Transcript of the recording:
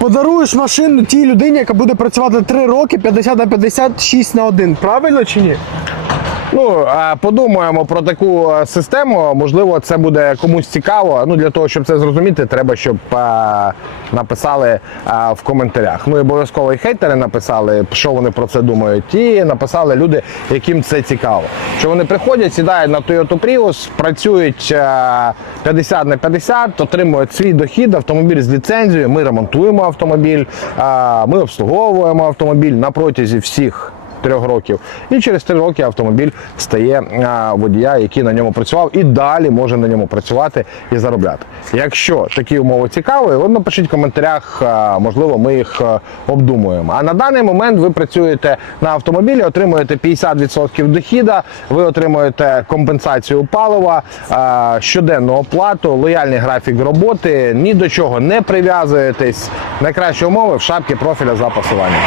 Подаруєш машину тій людині, яка буде працювати 3 роки 50 на 50, 6 на 1. Правильно чи ні? Ну, подумаємо про таку е, систему. Можливо, це буде комусь цікаво. Ну, для того, щоб це зрозуміти, треба, щоб е, написали е, в коментарях. Ну, і обов'язково і хейтери написали, що вони про це думають. І написали люди, яким це цікаво. Що вони приходять, сідають на Toyota Prius, працюють е, 50 на 50, отримують свій дохід, автомобіль з ліцензією. Ми ремонтуємо автомобіль, е, ми обслуговуємо автомобіль на протязі всіх трьох років. І через три роки автомобіль стає водія, який на ньому працював, і далі може на ньому працювати і заробляти. Якщо такі умови цікаві, ви напишіть в коментарях, можливо, ми їх обдумуємо. А на даний момент ви працюєте на автомобілі, отримуєте 50% дохіда, ви отримуєте компенсацію палива, щоденну оплату, лояльний графік роботи, ні до чого не прив'язуєтесь. Найкращі умови в шапці профіля за посиланням.